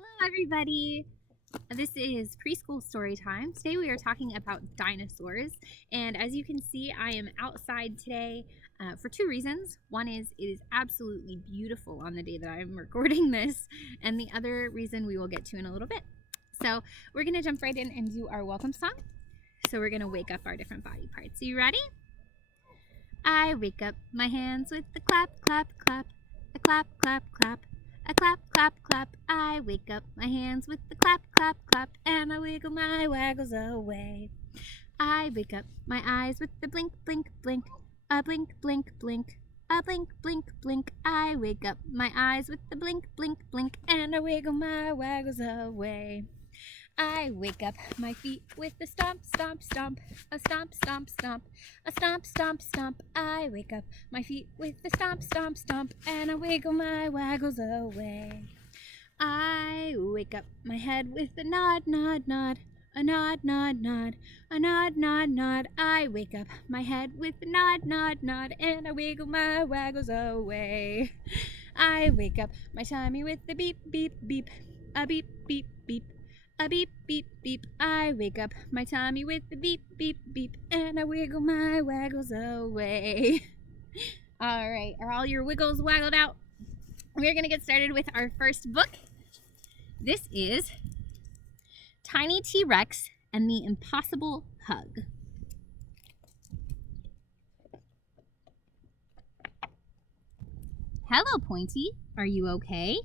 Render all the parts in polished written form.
Hello everybody! This is Preschool Storytime. Today we are talking about dinosaurs, and as you can see I am outside today for two reasons. One is it is absolutely beautiful on the day that I'm recording this, and the other reason we will get to in a little bit. So we're going to jump right in and do our welcome song. So we're going to wake up our different body parts. Are you ready? I wake up my hands with the clap, clap, clap, a clap, clap, clap. A clap, clap, clap, I wake up my hands with the clap, clap, clap, and I wiggle my waggles away. I wake up my eyes with the blink, blink, blink, a blink, blink, blink, a blink, blink, blink. I wake up my eyes with the blink, blink, blink, and I wiggle my waggles away. I wake up my feet with the stomp, stomp, stomp, a stomp, stomp, stomp, a stomp, stomp, stomp. I wake up my feet with the stomp, stomp, stomp, and I wiggle my waggles away. I wake up my head with the nod, nod, nod, a nod, nod, nod, a nod, nod, nod. I wake up my head with the nod, nod, nod, and I wiggle my waggles away. I wake up my tummy with the beep, beep, beep, a beep, beep, beep. A beep, beep, beep, I wake up my tummy with the beep, beep, beep, and I wiggle my waggles away. All right, are all your wiggles waggled out? We're gonna get started with our first book. This is Tiny T-Rex and the Impossible Hug. Hello, Pointy, are you okay?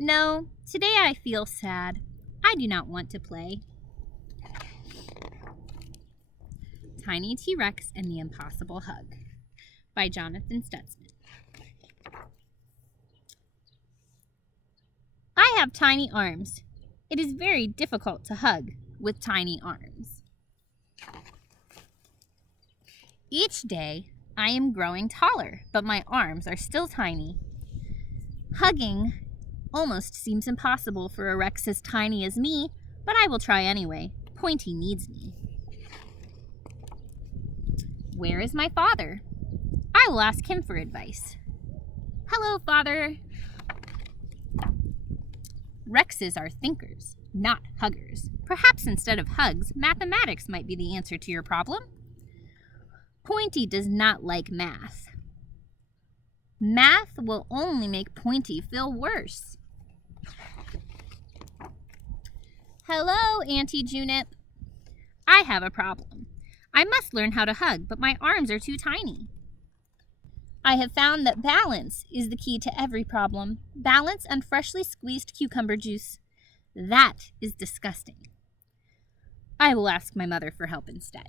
No, today I feel sad. I do not want to play. Tiny T-Rex and the Impossible Hug by Jonathan Stutzman. I have tiny arms. It is very difficult to hug with tiny arms. Each day I am growing taller, but my arms are still tiny. Hugging almost seems impossible for a Rex as tiny as me, but I will try anyway. Pointy needs me. Where is my father? I will ask him for advice. Hello, Father. Rexes are thinkers, not huggers. Perhaps instead of hugs, mathematics might be the answer to your problem. Pointy does not like math. Math will only make Pointy feel worse. Hello, Auntie Junip. I have a problem. I must learn how to hug, but my arms are too tiny. I have found that balance is the key to every problem. Balance and freshly squeezed cucumber juice. That is disgusting. I will ask my mother for help instead.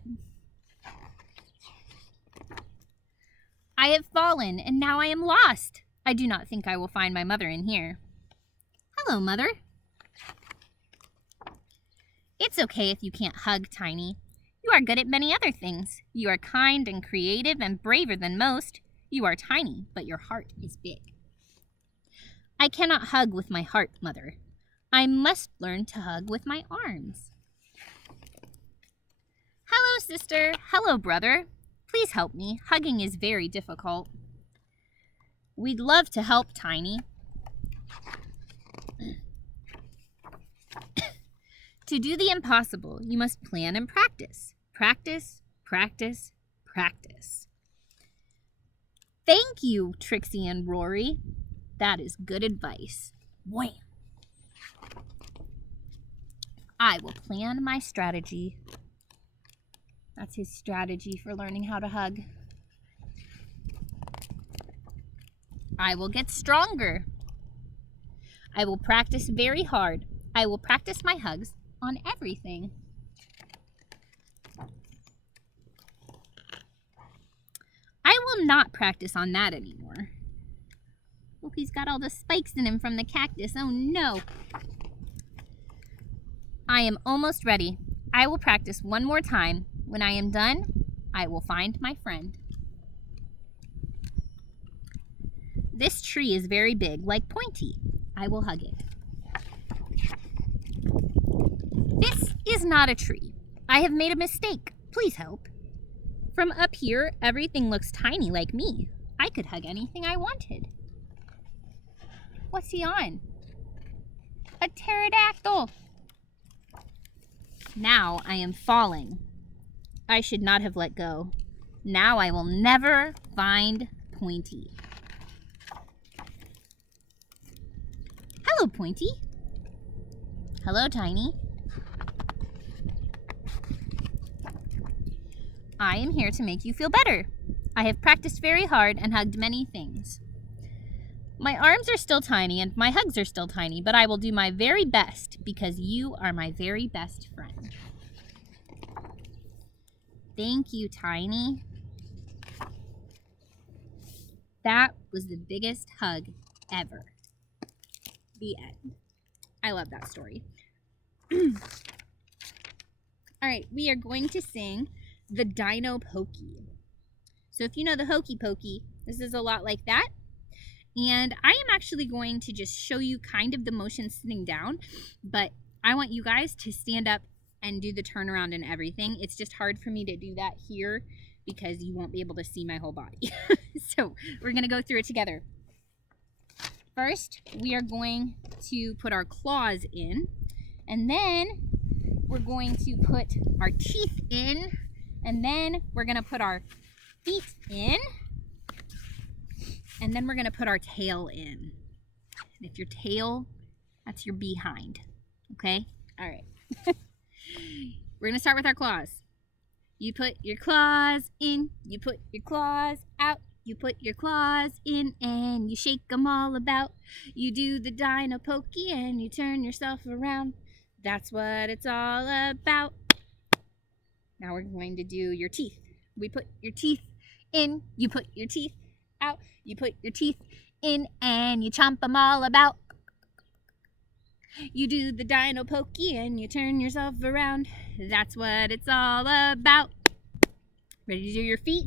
I have fallen, and now I am lost. I do not think I will find my mother in here. Hello, Mother. It's okay if you can't hug, Tiny. You are good at many other things. You are kind and creative and braver than most. You are tiny, but your heart is big. I cannot hug with my heart, Mother. I must learn to hug with my arms. Hello, sister. Hello, brother. Please help me. Hugging is very difficult. We'd love to help, Tiny. To do the impossible, you must plan and practice. Practice, practice, practice. Thank you, Trixie and Rory. That is good advice. Wham! I will plan my strategy. That's his strategy for learning how to hug. I will get stronger. I will practice very hard. I will practice my hugs on everything. I will not practice on that anymore. Oh, he's got all the spikes in him from the cactus. Oh no. I am almost ready. I will practice one more time. When I am done, I will find my friend. This tree is very big, like Pointy. I will hug it. This is not a tree. I have made a mistake. Please help. From up here, everything looks tiny like me. I could hug anything I wanted. What's he on? A pterodactyl. Now I am falling. I should not have let go. Now I will never find Pointy. Hello, Pointy. Hello, Tiny. I am here to make you feel better. I have practiced very hard and hugged many things. My arms are still tiny and my hugs are still tiny, but I will do my very best because you are my very best friend. Thank you, Tiny. That was the biggest hug ever. The end. I love that story. All right, we are going to sing the Dino Pokey. So if you know the Hokey Pokey, this is a lot like that. And I am actually going to just show you kind of the motion sitting down, but I want you guys to stand up and do the turnaround and everything. It's just hard for me to do that here because you won't be able to see my whole body. So we're gonna go through it together. First, we are going to put our claws in, and then we're going to put our teeth in, and then we're gonna put our feet in, and then we're gonna put our tail in. And if your tail, that's your behind, okay? All right. We're gonna start with our claws. You put your claws in, you put your claws out, you put your claws in and you shake them all about. You do the Dino Pokey and you turn yourself around. That's what it's all about. Now we're going to do your teeth. We put your teeth in, you put your teeth out, you put your teeth in and you chomp them all about. You do the Dino Pokey and you turn yourself around. That's what it's all about. Ready to do your feet?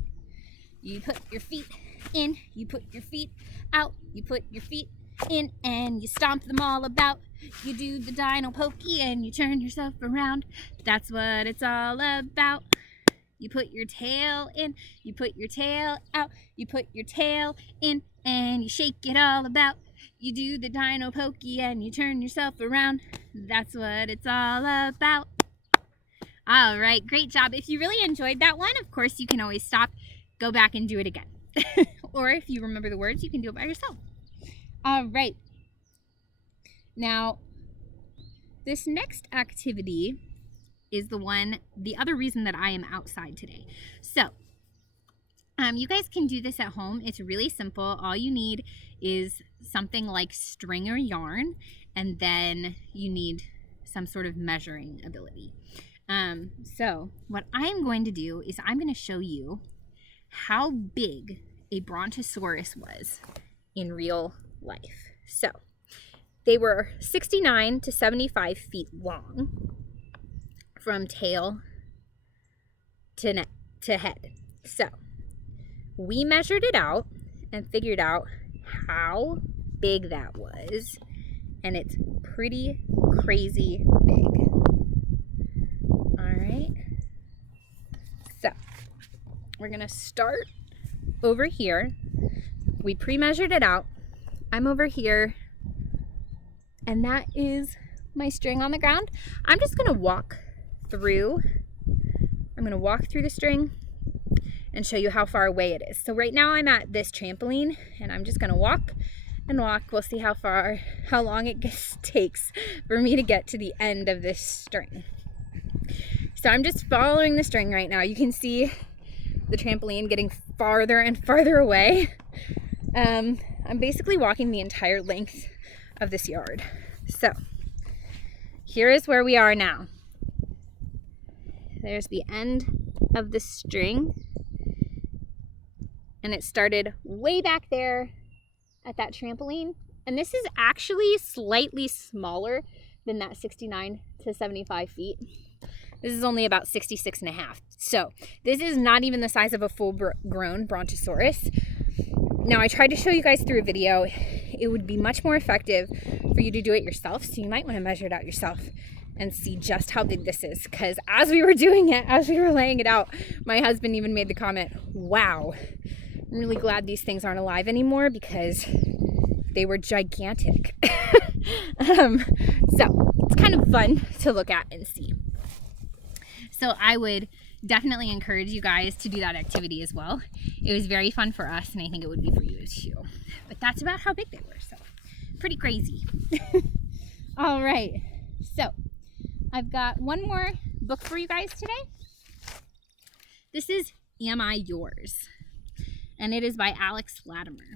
You put your feet in, you put your feet out, you put your feet in and you stomp them all about. You do the Dino Pokey and you turn yourself around. That's what it's all about. You put your tail in, you put your tail out, you put your tail in and you shake it all about. You do the Dino Pokey and you turn yourself around. That's what it's all about. All right, great job. If you really enjoyed that one, of course, you can always stop, go back and do it again. Or if you remember the words, you can do it by yourself. All right. Now, this next activity is the other reason that I am outside today. So, you guys can do this at home. It's really simple. All you need is something like string or yarn, and then you need some sort of measuring ability. So what I'm going to do is I'm going to show you how big a brontosaurus was in real life. So they were 69 to 75 feet long from tail to head. So we measured it out and figured out how big that was, and it's pretty crazy big. All right, so we're gonna start over here. We pre-measured it out. I'm over here, and that is my string on the ground. I'm just gonna walk through. I'm gonna walk through the string and show you how far away it is. So right now I'm at this trampoline and I'm just gonna walk and walk. We'll see how long it takes for me to get to the end of this string. So I'm just following the string right now. You can see the trampoline getting farther and farther away. I'm basically walking the entire length of this yard. So here is where we are now. There's the end of the string. And it started way back there at that trampoline. And this is actually slightly smaller than that 69 to 75 feet. This is only about 66 and a half. So this is not even the size of a full-grown brontosaurus. Now I tried to show you guys through a video. It would be much more effective for you to do it yourself. So you might want to measure it out yourself and see just how big this is. Because as we were doing it, as we were laying it out, my husband even made the comment, wow, I'm really glad these things aren't alive anymore because they were gigantic. So it's kind of fun to look at and see. So I would definitely encourage you guys to do that activity as well. It was very fun for us, and I think it would be for you too. But that's about how big they were, so pretty crazy. All right, so I've got one more book for you guys today. This is Am I Yours? And it is by Alex Latimer.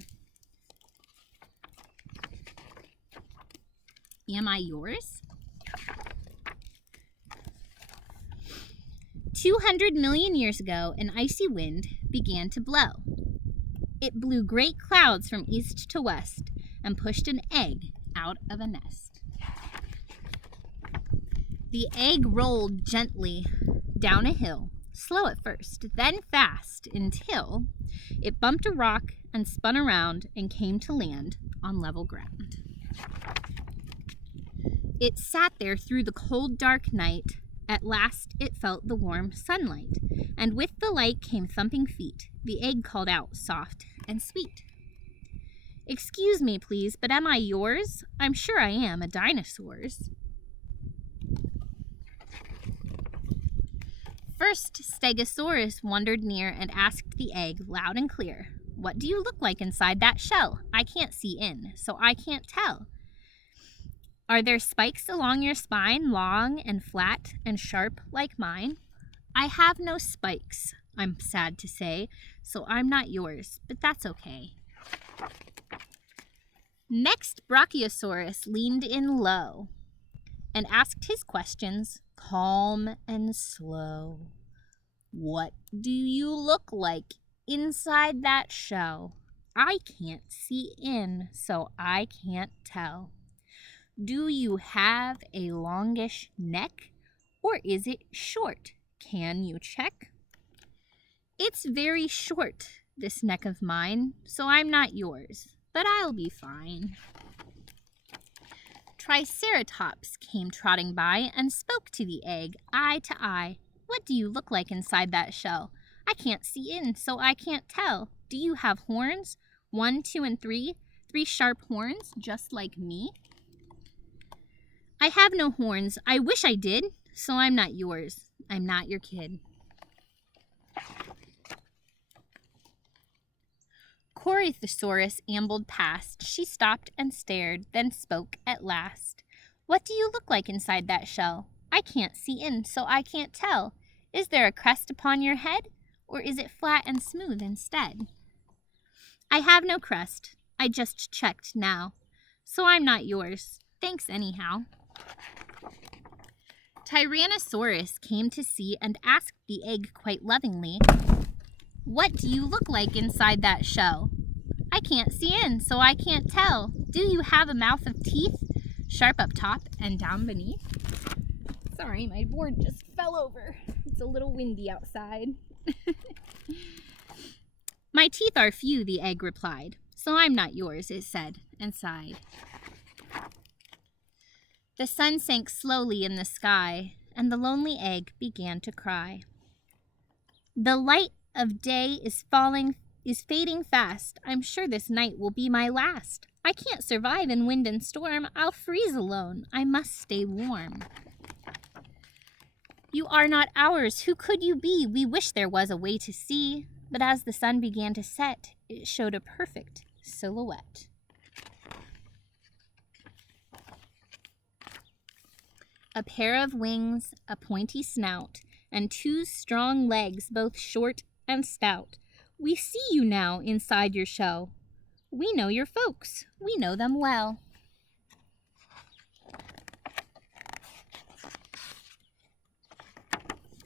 Am I yours? 200 million years ago, an icy wind began to blow. It blew great clouds from east to west and pushed an egg out of a nest. The egg rolled gently down a hill, slow at first, then fast, until it bumped a rock and spun around and came to land on level ground. It sat there through the cold, dark night. At last it felt the warm sunlight, and with the light came thumping feet. The egg called out, soft and sweet. Excuse me, please, but am I yours? I'm sure I am, a dinosaur's. First, Stegosaurus wandered near and asked the egg loud and clear, "What do you look like inside that shell? I can't see in, so I can't tell. Are there spikes along your spine, long and flat and sharp like mine?" "I have no spikes, I'm sad to say, so I'm not yours, but that's okay." Next, Brachiosaurus leaned in low and asked his questions, calm and slow. "What do you look like inside that shell? I can't see in, so I can't tell. Do you have a longish neck, or is it short? Can you check?" "It's very short, this neck of mine, so I'm not yours, but I'll be fine." Triceratops came trotting by and spoke to the egg, eye to eye. "What do you look like inside that shell? I can't see in, so I can't tell. Do you have horns? 1, 2, and 3? 3 sharp horns, just like me?" "I have no horns. I wish I did, so I'm not yours. I'm not your kid." Corythosaurus ambled past. She stopped and stared, then spoke at last. "What do you look like inside that shell? I can't see in, so I can't tell. Is there a crest upon your head, or is it flat and smooth instead?" "I have no crest. I just checked now, so I'm not yours. Thanks anyhow." Tyrannosaurus came to see and asked the egg quite lovingly, "What do you look like inside that shell? I can't see in, so I can't tell. Do you have a mouth of teeth, sharp up top and down beneath?" Sorry, my board just fell over. It's a little windy outside. "My teeth are few," the egg replied, "so I'm not yours," it said, and sighed. The sun sank slowly in the sky, and the lonely egg began to cry. "The light of day is fading fast. I'm sure this night will be my last. I can't survive in wind and storm. I'll freeze alone. I must stay warm." "You are not ours. Who could you be? We wish there was a way to see." But as the sun began to set, it showed a perfect silhouette. A pair of wings, a pointy snout, and 2 strong legs, both short and stout. We see you now inside your shell. We know your folks. We know them well.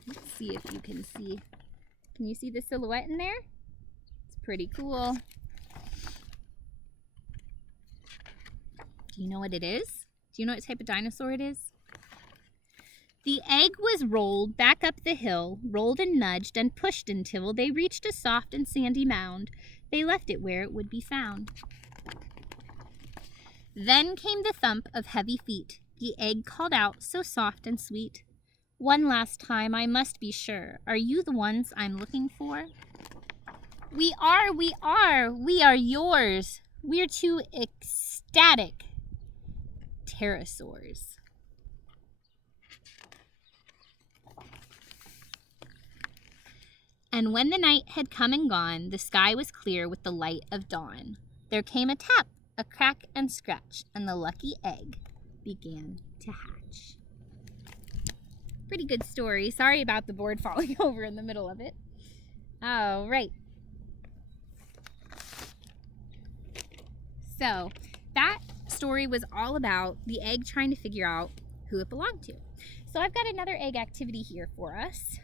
Let's see if you can see. Can you see the silhouette in there? It's pretty cool. Do you know what it is? Do you know what type of dinosaur it is? The egg was rolled back up the hill, rolled and nudged and pushed until they reached a soft and sandy mound. They left it where it would be found. Then came the thump of heavy feet. The egg called out, so soft and sweet, "One last time, I must be sure. Are you the ones I'm looking for?" We are yours. We're too ecstatic pterosaurs. And when the night had come and gone, the sky was clear with the light of dawn. There came a tap, a crack and scratch, and the lucky egg began to hatch. Pretty good story. Sorry about the board falling over in the middle of it. All right. So that story was all about the egg trying to figure out who it belonged to. So I've got another egg activity here for us.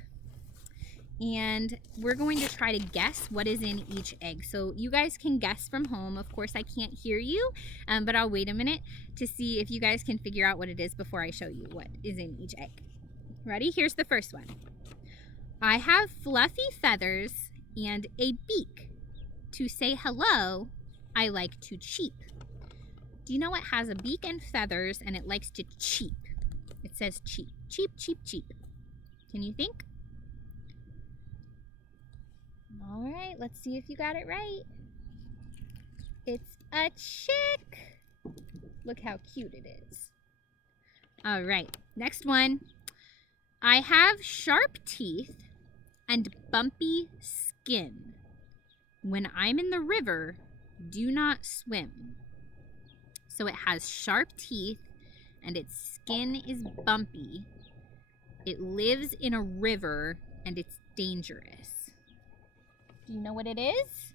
And we're going to try to guess what is in each egg. So you guys can guess from home. Of course, I can't hear you, but I'll wait a minute to see if you guys can figure out what it is before I show you what is in each egg. Ready? Here's the first one. I have fluffy feathers and a beak. To say hello, I like to cheep. Do you know what has a beak and feathers and it likes to cheep? It says cheep. Cheep, cheep, cheep. Can you think? All right, let's see if you got it right. It's a chick. Look how cute it is. All right, next one. I have sharp teeth and bumpy skin. When I'm in the river, do not swim. So it has sharp teeth and its skin is bumpy. It lives in a river and it's dangerous. Do you know what it is?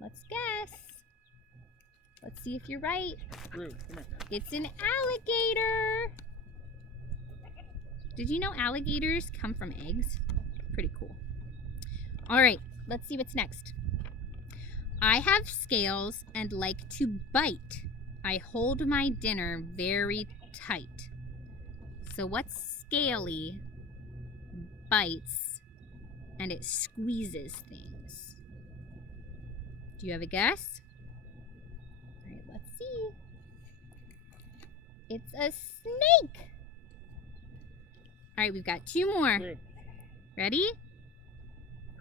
Let's guess. Let's see if you're right. Rude, come here. It's an alligator. Did you know alligators come from eggs? Pretty cool. All right, let's see what's next. I have scales and like to bite. I hold my dinner very tight. So what's scaly, bites, and it squeezes things? Do you have a guess? All right, let's see. It's a snake. All right, we've got two more. Ready?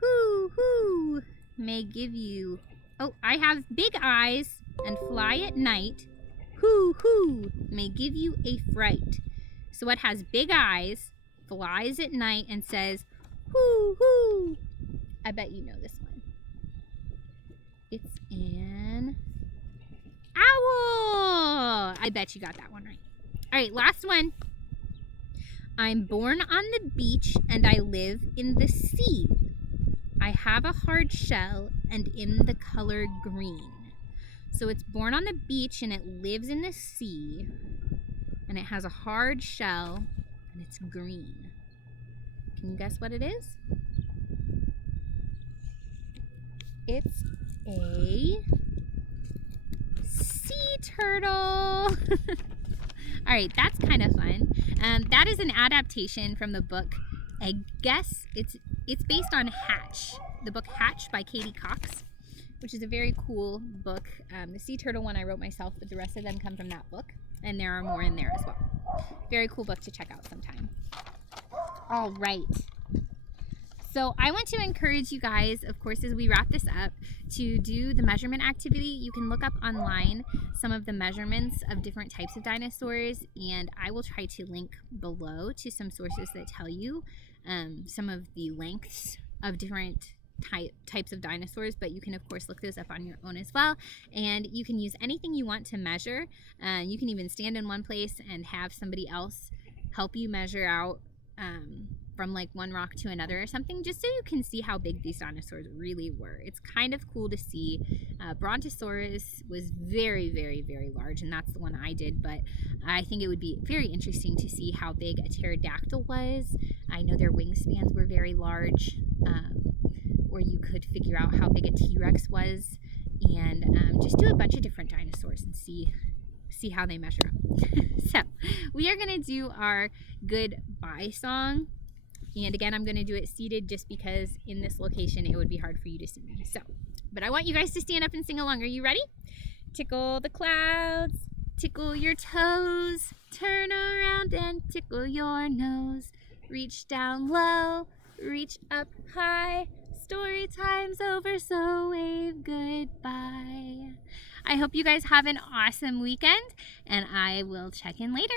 Who may give you... Oh, I have big eyes and fly at night. Who may give you a fright. So it has big eyes, flies at night, and says, who. I bet you know this one. It's an owl. I bet you got that one right. All right, last one. I'm born on the beach and I live in the sea. I have a hard shell and in the color green. So it's born on the beach and it lives in the sea. And it has a hard shell and it's green. Can you guess what it is? It's a sea turtle. All right, that's kind of fun. That is an adaptation from the book. I guess it's based on Hatch, the book Hatch by Katie Cox, which is a very cool book. The sea turtle one I wrote myself, but the rest of them come from that book, and there are more in there as well. Very cool book to check out sometime. All right. So I want to encourage you guys, of course, as we wrap this up, to do the measurement activity. You can look up online some of the measurements of different types of dinosaurs, and I will try to link below to some sources that tell you some of the lengths of different types of dinosaurs, but you can of course look those up on your own as well, and you can use anything you want to measure. You can even stand in one place and have somebody else help you measure out from like one rock to another or something, just so you can see how big these dinosaurs really were. It's kind of cool to see. Brontosaurus was very, very, very large, and that's the one I did, but I think it would be very interesting to see how big a pterodactyl was. I know their wingspans were very large, or you could figure out how big a T-Rex was, and just do a bunch of different dinosaurs and see how they measure up. So we are going to do our goodbye song. And again, I'm going to do it seated just because in this location it would be hard for you to see me. So, but I want you guys to stand up and sing along. Are you ready? Tickle the clouds, tickle your toes, turn around and tickle your nose. Reach down low, reach up high. Story time's over, so wave goodbye. I hope you guys have an awesome weekend, and I will check in later.